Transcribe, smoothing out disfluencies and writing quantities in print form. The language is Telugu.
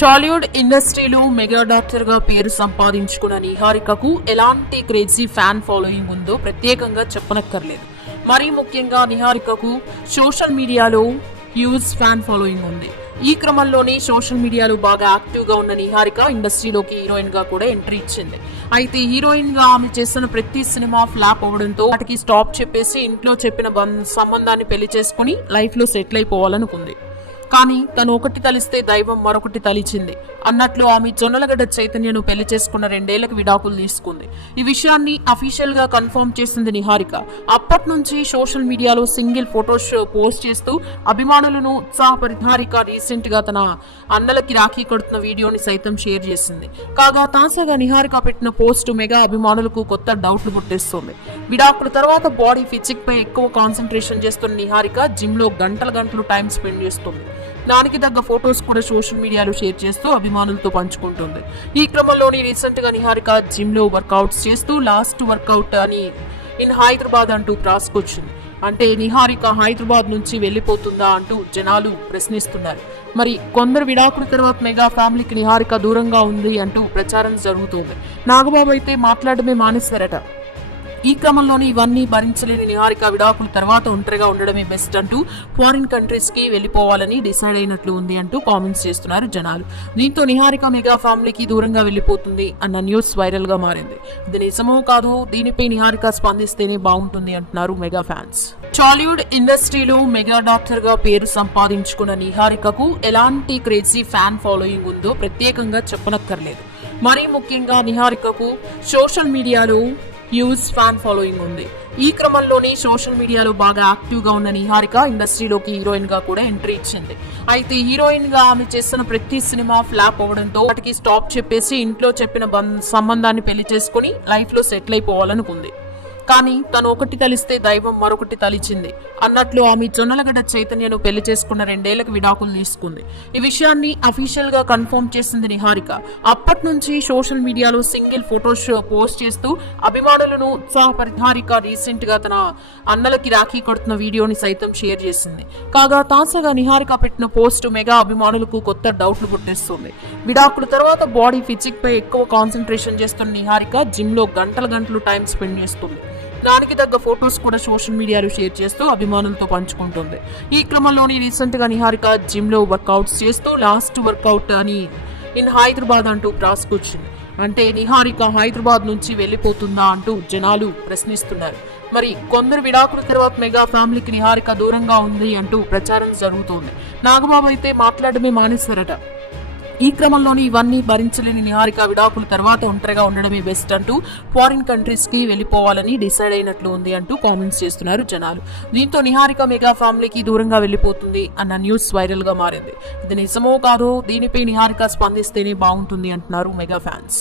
టాలీవుడ్ ఇండస్ట్రీలో మెగా డాక్టర్ గా పేరు సంపాదించుకున్న నిహారికకు ఎలాంటి క్రేజీ ఫ్యాన్ ఫాలోయింగ్ ఉందో ప్రత్యేకంగా చెప్పనక్కర్లేదు. మరీ ముఖ్యంగా నిహారికకు సోషల్ మీడియాలో హ్యూజ్ ఫ్యాన్ ఫాలోయింగ్ ఉంది. ఈ క్రమంలోనే సోషల్ మీడియాలో బాగా యాక్టివ్ గా ఉన్న నిహారిక ఇండస్ట్రీలోకి హీరోయిన్ గా కూడా ఎంట్రీ ఇచ్చింది. అయితే హీరోయిన్ గా ఆమె చేస్తున్న ప్రతి సినిమా ఫ్లాప్ అవడంతో వాటికి స్టాప్ చెప్పేసి ఇంట్లో చెప్పిన సంబంధాన్ని పెళ్లి చేసుకుని లైఫ్ లో సెటిల్ అయిపోవాలనుకుంది. కానీ తను ఒకటి తలిస్తే దైవం మరొకటి తలిచింది అన్నట్లు ఆమె జొన్నలగడ్డ చైతన్యను పెళ్లి చేసుకున్న 2 ఏళ్లకు విడాకులు తీసుకుంది. ఈ విషయాన్ని అఫీషియల్ గా కన్ఫర్మ్ చేసింది నిహారిక. అప్పటి నుంచి సోషల్ మీడియాలో సింగిల్ ఫొటోస్ పోస్ట్ చేస్తూ అభిమానులను ఉత్సాహపరిహారిక రీసెంట్ గా తన అన్నలకి రాఖీ కడుతున్న వీడియోని సైతం షేర్ చేసింది. కాగా తాజాగా నిహారిక పెట్టిన పోస్ట్ మెగా అభిమానులకు కొత్త డౌట్లు పుట్టిస్తుంది. విడాకుల తర్వాత బాడీ ఫిజిక్ పై ఎక్కువ కాన్సన్ట్రేషన్ చేస్తున్న నిహారిక జిమ్ లో గంటలు టైం స్పెండ్ చేస్తుంది. దానికి తగ్గ ఫొటోస్ కూడా సోషల్ మీడియాలో షేర్ చేస్తూ అభిమానులతో పంచుకుంటుంది. ఈ క్రమంలోని రీసెంట్ గా నిహారిక జిమ్ లో వర్కౌట్స్ చేస్తూ లాస్ట్ వర్కౌట్ అని ఇన్ హైదరాబాద్ అంటూ రాసుకొచ్చింది. అంటే నిహారిక హైదరాబాద్ నుంచి వెళ్లిపోతుందా అంటూ జనాలు ప్రశ్నిస్తున్నారు. మరి కొందరు విడాకుల తర్వాత మెగా ఫ్యామిలీకి నిహారిక దూరంగా ఉంది అంటూ ప్రచారం జరుగుతోంది. నాగబాబు అయితే మాట్లాడమే మానేశారట. ఈ క్రమంలోనే ఇవన్నీ భరించలేని నిహారిక విడాకుల తర్వాత ఒంటరిగా ఉండడమే బెస్ట్ అంటూ ఫారిన్ కంట్రీస్ కి వెళ్లిపోవాలని డిసైడ్ అయినట్లు ఉంది అంటూ కామెంట్స్ చేస్తున్నారు జనాలు. దీంతో నిహారిక మెగా ఫ్యామిలీకి దూరంగా వెళ్లిపోతుంది అన్న న్యూస్ వైరల్ గా మారింది. ఇది నిజమో కాదో దీనిపై నిహారిక స్పందిస్తేనే బాగుంటుంది అంటున్నారు మెగా ఫ్యాన్స్. టాలీవుడ్ ఇండస్ట్రీలో మెగా డాక్టర్ గా పేరు సంపాదించుకున్న నిహారికకు ఎలాంటి క్రేజీ ఫ్యాన్ ఫాలోయింగ్ ఉందో ప్రత్యేకంగా చెప్పనక్కర్లేదు. మరీ ముఖ్యంగా నిహారికకు సోషల్ మీడియాలో హ్యూజ్ ఫ్యాన్ ఫాలోయింగ్ ఉంది. ఈ క్రమంలోనే సోషల్ మీడియాలో బాగా యాక్టివ్ గా ఉన్న నిహారిక ఇండస్ట్రీలోకి హీరోయిన్ గా కూడా ఎంట్రీ ఇచ్చింది. అయితే హీరోయిన్ గా ఆమె చేస్తున్న ప్రతి సినిమా ఫ్లాప్ అవడంతో వాటికి స్టాప్ చెప్పేసి ఇంట్లో చెప్పిన సంబంధాన్ని పెళ్లి చేసుకుని లైఫ్ లో సెటిల్ అయిపోవాలనుకుంది. కానీ తను ఒకటి తలిస్తే దైవం మరొకటి తలిచింది అన్నట్లు ఆమె జొన్నలగడ్డ చైతన్యను పెళ్లి చేసుకున్న 2 ఏళ్లకు విడాకులు తీసుకుంది. ఈ విషయాన్ని అఫీషియల్ గా కన్ఫర్మ్ చేసింది నిహారిక. అప్పటి నుంచి సోషల్ మీడియాలో సింగిల్ ఫొటోస్ పోస్ట్ చేస్తూ అభిమానులను ఉత్సాహపరిహారిక రీసెంట్ గా తన అన్నలకి రాఖీ కడుతున్న వీడియోని సైతం షేర్ చేసింది. కాగా తాజాగా నిహారిక పెట్టిన పోస్ట్ మెగా అభిమానులకు కొత్త డౌట్లు పుట్టిస్తుంది. విడాకుల తర్వాత బాడీ ఫిజిక్ పై ఎక్కువ కాన్సన్ట్రేషన్ చేస్తున్న నిహారిక జిమ్ లో గంటలు టైం స్పెండ్ చేస్తుంది. దానికి తగ్గ ఫొటోస్ కూడా సోషల్ మీడియాలో షేర్ చేస్తూ అభిమానులతో పంచుకుంటుంది. ఈ క్రమంలోని రీసెంట్ గా నిహారిక జిమ్ లో వర్కౌట్స్ చేస్తూ లాస్ట్ వర్కౌట్ అని ఇన్ హైదరాబాద్ అంటూ రాసుకొచ్చింది. అంటే నిహారిక హైదరాబాద్ నుంచి వెళ్లిపోతుందా అంటూ జనాలు ప్రశ్నిస్తున్నారు. మరి కొందరు విడాకుల తర్వాత మెగా ఫ్యామిలీకి నిహారిక దూరంగా ఉంది అంటూ ప్రచారం జరుగుతోంది. నాగబాబు అయితే మాట్లాడమే మానేశారట. ఈ క్రమంలోనే ఇవన్నీ భరించలేని నిహారిక విడాకుల తర్వాత ఒంటరిగా ఉండడమే బెస్ట్ అంటూ ఫారిన్ కంట్రీస్ కి వెళ్లిపోవాలని డిసైడ్ అయినట్లు ఉంది అంటూ కామెంట్స్ చేస్తున్నారు జనాలు. దీంతో నిహారిక మెగా ఫ్యామిలీకి దూరంగా వెళ్లిపోతుంది అన్న న్యూస్ వైరల్ గా మారింది. ఇది నిజమో కాదో దీనిపై నిహారిక స్పందిస్తేనే బాగుంటుంది అంటున్నారు మెగా ఫ్యాన్స్.